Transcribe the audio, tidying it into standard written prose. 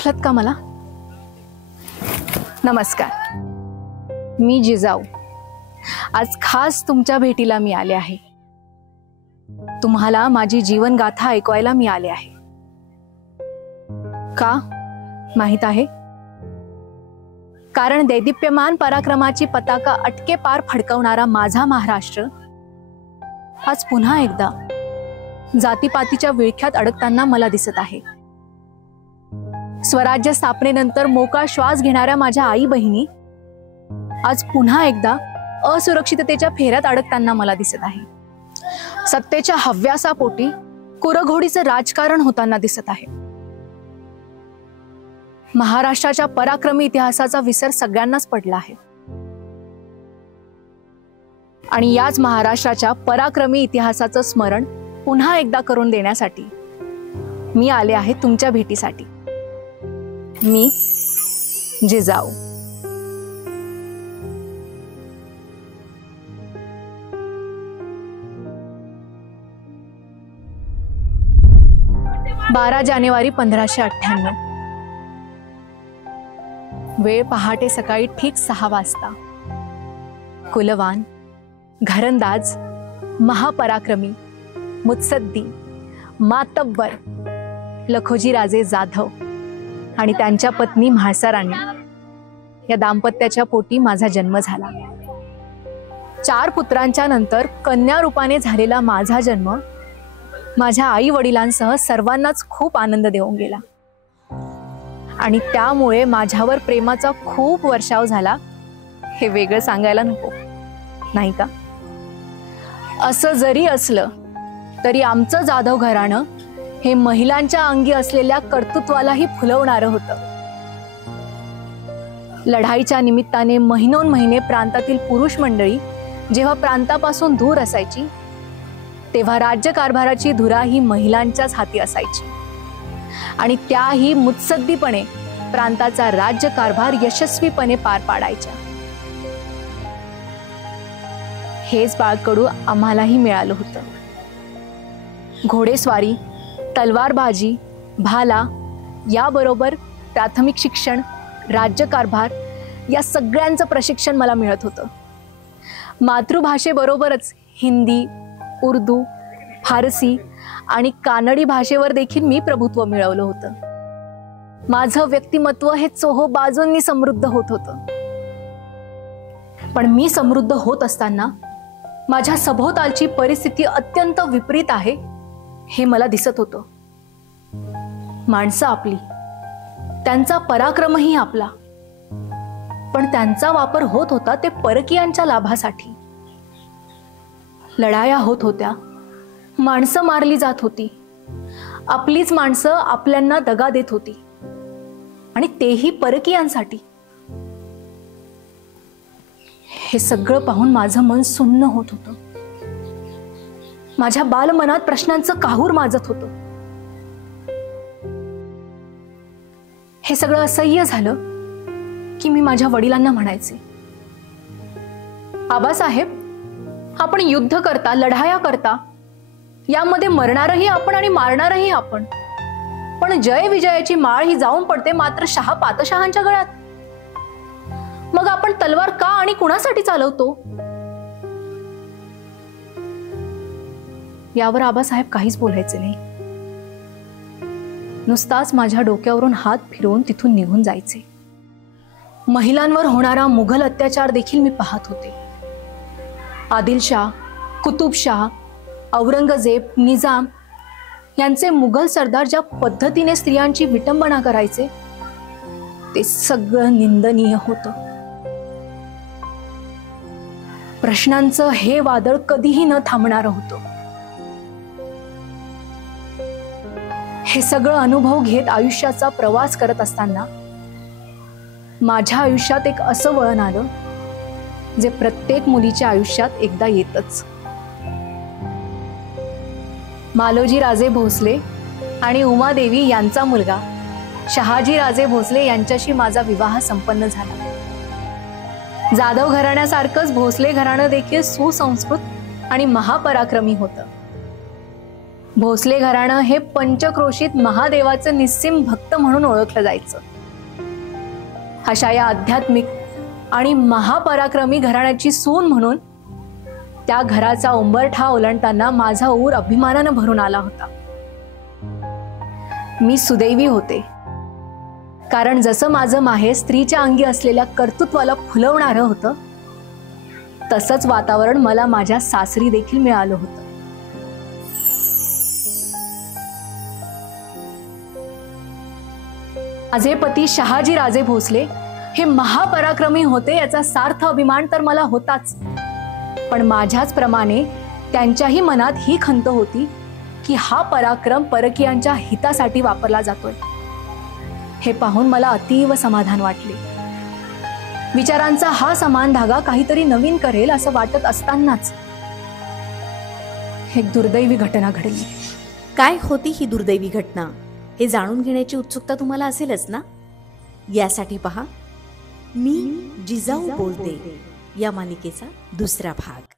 ओळखलत का मला? नमस्कार, मी जिजाऊ. आज खास तुमच्या भेटीला मी आले आहे. तुम्हाला माझी जीवनगाथा ऐकवायला मी आले आहे. का माहित आहे? कारण दैदिप्यमान पराक्रमाची पताका अटके पार फडकवणारा माझा महाराष्ट्र आज पुन्हा एकदा जातीपातीच्या विळख्यात अडकताना मला दिसत आहे. स्वराज्य स्थापनेनंतर मोकळा श्वास घेणाऱ्या माझ्या आई बहिणी आज पुन्हा एकदा असुरक्षिततेच्या फेऱ्यात अडकताना मला दिसत आहे. सत्तेच्या हव्यासापोटी कुरघोडीचं राजकारण होताना दिसत आहे. महाराष्ट्राच्या पराक्रमी इतिहासाचा विसर सगळ्यांनाच पडला आहे आणि याच महाराष्ट्राच्या पराक्रमी इतिहासाचं स्मरण पुन्हा एकदा करून देण्यासाठी मी आले आहे तुमच्या भेटीसाठी. मी जिजाऊ. बारा जानेवारी 1598. वेळ पहाटे सकाळी ठीक 6 वाजता. कुलवान, घरंदाज, महापराक्रमी, मुत्सद्दी, मातब्बर लखोजी राजे जाधव आणि त्यांच्या पत्नी म्हाळसाराणी या दाम्पत्याच्या पोटी माझा जन्म झाला. 4 पुत्रांच्या नंतर कन्या रूपाने झालेला माझा जन्म माझ्या आई वडिलांसह सर्वांनाच खूप आनंद देऊन गेला आणि त्यामुळे माझ्यावर प्रेमाचा खूप वर्षाव झाला हे वेगळं सांगायला नको, नाही का? असं जरी असलं तरी आमचं जाधव घराणं हे महिलांच्या अंगी असलेल्या कर्तृत्वालाही फुलवणारं होतं. लढाईच्या निमित्ताने महिनोन महिने प्रांतातील पुरुष मंडळी जेव्हा प्रांतापासून दूर असायची तेव्हा राज्यकारभाराची धुरा ही महिलांच्याच हाती असायची आणि त्याही मुत्सद्दीपणे प्रांताचा राज्यकारभार यशस्वीपणे पार पाडायच्या. हेच बाळकडू आम्हालाही मिळालं होतं. घोडेस्वारी, तलवारबाजी, भाला याबरोबर प्राथमिक शिक्षण, राज्यकारभार या सगळ्यांचं प्रशिक्षण मला मिळत होतं. मातृभाषेबरोबरच हिंदी, उर्दू, फारसी आणि कानडी भाषेवर देखील मी प्रभुत्व मिळवलं होतं. माझं व्यक्तिमत्व हे चोहो बाजूंनी समृद्ध होत होतं. पण मी समृद्ध होत असताना माझ्या सभोवतालची परिस्थिती अत्यंत विपरीत आहे हे मला दिसत होतं. माणसं आपली, त्यांचा पराक्रमही आपला, पण त्यांचा वापर होत होता ते परकीयांच्या लाभासाठी. लढाया होत होत्या, माणसं मारली जात होती, आपलीच माणसं आपल्यांना दगा देत होती आणि तेही परकीयांसाठी. हे सगळं पाहून माझं मन सुन्न होत होतं. माझ्या बालमनात प्रश्नांचं काहूर माजत होतं. हे सगळं असह्य झालं की मी माझ्या वडिलांना म्हणायचे, आबासाहेब, आपण युद्ध करता, लढाया करता, यामध्ये मरणारही आपण आणि मारणारही आपण, पण जय विजयाची माळ ही जाऊन पडते मात्र शहा पातशहांच्या गळ्यात. मग आपण तलवार का आणि कुणासाठी चालवतो? यावर आबासाहेब काहीच बोलायचे नाही. नुसताच माझ्या डोक्यावरून हात फिरवून तिथून निघून जायचे. महिलांवर होणारा मुघल अत्याचार देखील मी पाहत होते. आदिलशाह, कुतुबशाह, औरंगजेब, निजाम यांचे मुघल सरदार ज्या पद्धतीने स्त्रियांची विटंबना करायचे ते सगळं निंदनीय होतं. प्रश्नांचं हे वादळ कधीही न थांबणारं होतं. हे सगळं अनुभव घेत आयुष्याचा प्रवास करत असताना माझ्या आयुष्यात एक असं वळण आलं जे प्रत्येक मुलीच्या आयुष्यात एकदा येतच. मालोजी राजे भोसले आणि उमादेवी यांचा मुलगा शहाजी राजे भोसले यांच्याशी माझा विवाह संपन्न झाला. जाधव घराण्यासारखंच भोसले घराणं देखील सुसंस्कृत आणि महापराक्रमी होतं. भोसले घराणं हे पंचक्रोशीत महादेवाचं निस्सीम भक्त म्हणून ओळखलं जायचं। अशा या आध्यात्मिक आणि महापराक्रमी घराण्याची सून म्हणून त्या घराचा उंबरठा ओलांडताना माझा ऊर अभिमानाने भरून आला होता। मी सुदैवी होते, कारण जसं माझं माहेर स्त्रीच्या अंगी असलेल्या कर्तृत्वाला फुलवणारं होतं, तसंच वातावरण मला माझ्या सासरी देखील मिळालं होतं। माझे पती शहाजी राजे भोसले हे महापराक्रमी होते याचा सार्थ अभिमान तर मला होताच, पण माझ्याच प्रमाणे त्यांच्याही मनात ही खंत होती की हा पराक्रम परकीयांच्या हितासाठी वापरला जातोय। हे पाहून मला अतीव समाधान वाटले। विचारांचा हा समान धागा काहीतरी नवीन करेल असं वाटत असतानाच एक दुर्दैवी घटना घडली। काय होती ही दुर्दैवी घटना हे जाणून घेण्याची उत्सुकता तुम्हाला असेलच ना? यासाठी पहा मी जिजाऊ बोलते या मालिकेचा दुसरा भाग।